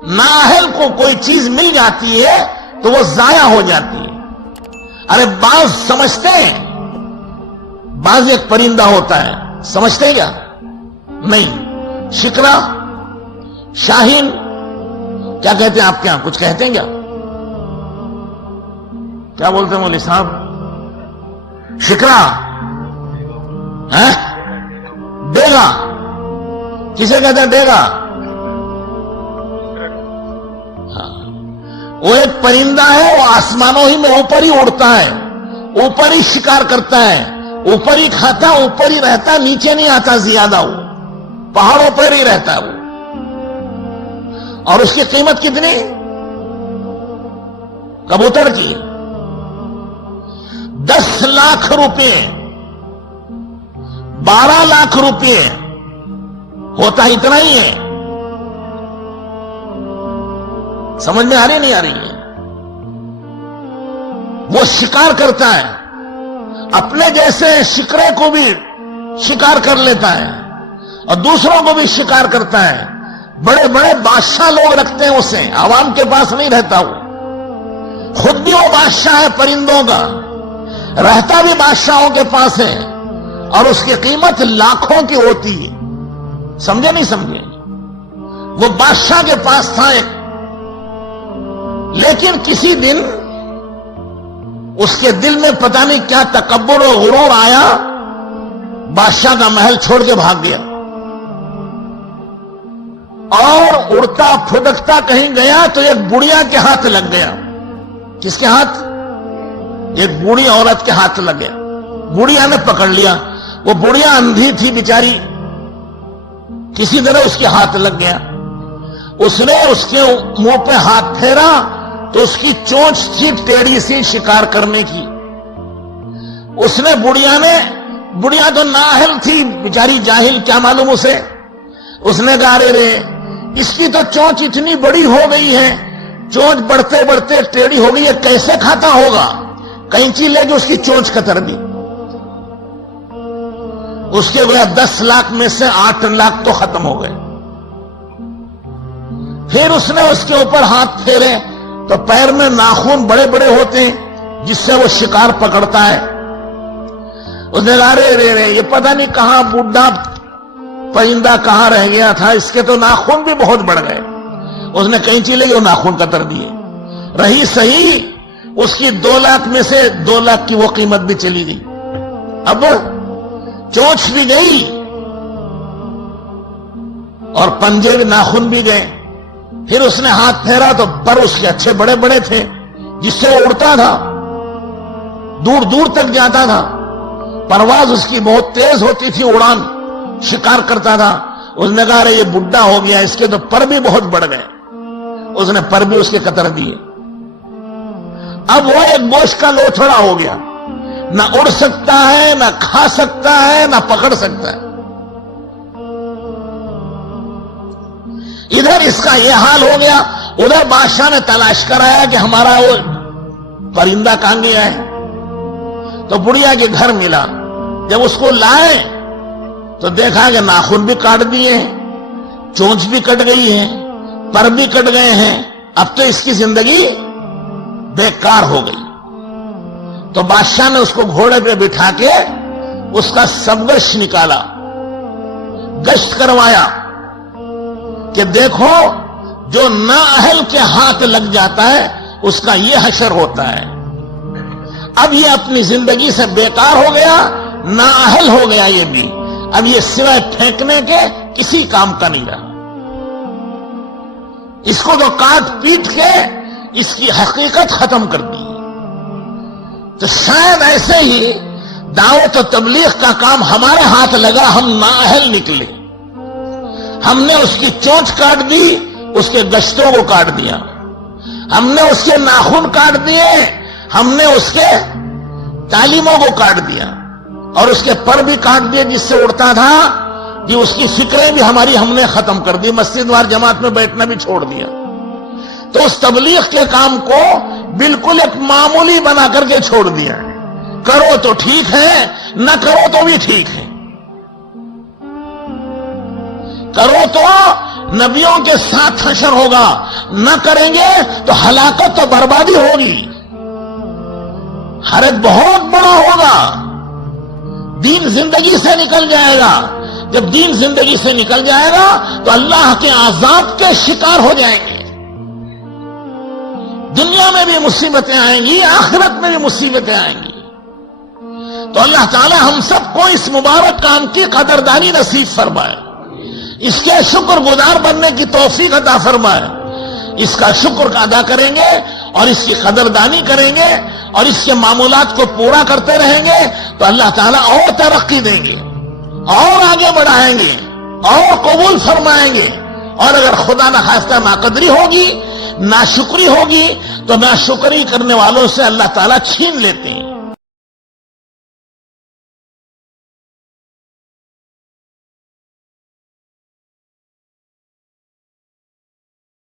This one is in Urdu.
نااہل کو کوئی چیز مل جاتی ہے تو وہ ضائع ہو جاتی ہے. ارے باز سمجھتے ہیں باز ایک پرندہ ہوتا ہے, سمجھتے ہیں کیا؟ نہیں. شکرا, شاہین, کیا کہتے ہیں آپ کے یہاں؟ کچھ کہتے ہیں کیا؟ کیا بولتے ہیں مولوی صاحب؟ شکرا, ڈیگا, کسے کہتے ہیں ڈیگا؟ وہ ایک پرندہ ہے, وہ آسمانوں ہی میں اوپر ہی اڑتا ہے, اوپر ہی شکار کرتا ہے, اوپر ہی کھاتا, اوپر ہی رہتا, نیچے نہیں آتا زیادہ, وہ پہاڑوں پر ہی رہتا ہے وہ. اور اس کی قیمت کتنی؟ کبوتر کی 10 لاکھ روپے, 12 لاکھ روپے ہوتا, اتنا ہی ہے. سمجھ میں آ رہی نہیں آ رہی ہے؟ وہ شکار کرتا ہے, اپنے جیسے شکرے کو بھی شکار کر لیتا ہے اور دوسروں کو بھی شکار کرتا ہے. بڑے بڑے بادشاہ لوگ رکھتے ہیں اسے, عوام کے پاس نہیں رہتا, وہ خود بھی وہ بادشاہ ہے پرندوں کا, رہتا بھی بادشاہوں کے پاس ہے, اور اس کی قیمت لاکھوں کی ہوتی ہے. سمجھے نہیں سمجھے؟ وہ بادشاہ کے پاس تھا ایک, لیکن کسی دن اس کے دل میں پتہ نہیں کیا تکبر و غرور آیا, بادشاہ کا محل چھوڑ کے بھاگ گیا اور اڑتا پھٹکتا کہیں گیا تو ایک بڑھیا کے ہاتھ لگ گیا. کس کے ہاتھ؟ ایک بوڑھی عورت کے ہاتھ لگ گیا. بڑھیا نے پکڑ لیا. وہ بڑھیا اندھی تھی بیچاری, کسی طرح اس کے ہاتھ لگ گیا. اس نے اس کے منہ پہ ہاتھ پھیرا تو اس کی چونچ تھی ٹیڑھی سی شکار کرنے کی. اس نے بڑھیا تو نااہل تھی بیچاری, جاہل, کیا معلوم اسے. اس نے کہا رے اس کی تو چونچ اتنی بڑی ہو گئی ہے, چونچ بڑھتے بڑھتے ٹیڑھی ہو گئی ہے, کیسے کھاتا ہوگا. کینچی لے کے اس کی چونچ کتر دی. اس کے گویا 10 لاکھ میں سے 8 لاکھ تو ختم ہو گئے. پھر اس نے اس کے اوپر ہاتھ پھیرے تو پیر میں ناخن بڑے بڑے ہوتے ہیں جس سے وہ شکار پکڑتا ہے. اس نے کہا رے یہ پتہ نہیں کہاں بوڑھا پرندہ کہاں رہ گیا تھا, اس کے تو ناخن بھی بہت بڑھ گئے. اس نے کینچی لے کے وہ ناخن کتر دیے. رہی صحیح اس کی 2 لاکھ میں سے 2 لاکھ کی وہ قیمت بھی چلی گئی. اب چونچ بھی گئی اور پنجے بھی, ناخن بھی گئے. پھر اس نے ہاتھ پھیرا تو پر اس کے اچھے بڑے بڑے تھے جس سے وہ اڑتا تھا, دور دور تک جاتا تھا. پرواز اس کی بہت تیز ہوتی تھی, اڑان, شکار کرتا تھا. اس نے کہا یہ بڈھا ہو گیا, اس کے تو پر بھی بہت بڑھ گئے. اس نے پر بھی اس کے کتر دیے. اب وہ ایک گوشت کا لوتھڑا ہو گیا, نہ اڑ سکتا ہے, نہ کھا سکتا ہے, نہ پکڑ سکتا ہے. ادھر اس کا یہ حال ہو گیا, ادھر بادشاہ نے تلاش کرایا کہ ہمارا وہ پرندہ کہاں گیا ہے. تو بڑھیا کے گھر ملا. جب اس کو لائے تو دیکھا کہ ناخن بھی کاٹ دیے ہیں, چونچ بھی کٹ گئی ہے, پر بھی کٹ گئے ہیں. اب تو اس کی زندگی بیکار ہو گئی. تو بادشاہ نے اس کو گھوڑے پہ بٹھا کے اس کا سب گشت نکالا, گشت کروایا کہ دیکھو جو نااہل کے ہاتھ لگ جاتا ہے اس کا یہ حشر ہوتا ہے. اب یہ اپنی زندگی سے بیکار ہو گیا, نااہل ہو گیا یہ بھی. اب یہ سوائے پھینکنے کے کسی کام کا نہیں رہا. اس کو تو کاٹ پیٹ کے اس کی حقیقت ختم کر دی. تو شاید ایسے ہی دعوت و تبلیغ کا کام ہمارے ہاتھ لگا, ہم نااہل نکلے. ہم نے اس کی چونچ کاٹ دی, اس کے گشتوں کو کاٹ دیا, ہم نے اس کے ناخن کاٹ دیے, ہم نے اس کے تعلیموں کو کاٹ دیا, اور اس کے پر بھی کاٹ دیے جس سے اڑتا تھا. کہ اس کی فکریں بھی ہماری ہم نے ختم کر دی, مسجد وار جماعت میں بیٹھنا بھی چھوڑ دیا. تو اس تبلیغ کے کام کو بالکل ایک معمولی بنا کر کے چھوڑ دیا. کرو تو ٹھیک ہے, نہ کرو تو بھی ٹھیک ہے. کرو تو نبیوں کے ساتھ حشر ہوگا, نہ کریں گے تو ہلاکت تو بربادی ہوگی، حرج بہت بڑا ہوگا، دین زندگی سے نکل جائے گا۔ جب دین زندگی سے نکل جائے گا تو اللہ کے عذاب کے شکار ہو جائیں گے، دنیا میں بھی مصیبتیں آئیں گی، آخرت میں بھی مصیبتیں آئیں گی۔ تو اللہ تعالی ہم سب کو اس مبارک کام کی قدردانی نصیب فرمائے، اس کے شکر گزار بننے کی توفیق عطا فرمائے۔ اس کا شکر ادا کریں گے اور اس کی قدردانی کریں گے اور اس کے معمولات کو پورا کرتے رہیں گے تو اللہ تعالیٰ اور ترقی دیں گے، اور آگے بڑھائیں گے، اور قبول فرمائیں گے۔ اور اگر خدا نخواستہ ناقدری ہوگی، ناشکری ہوگی، تو ناشکری کرنے والوں سے اللہ تعالیٰ چھین لیتے ہیں۔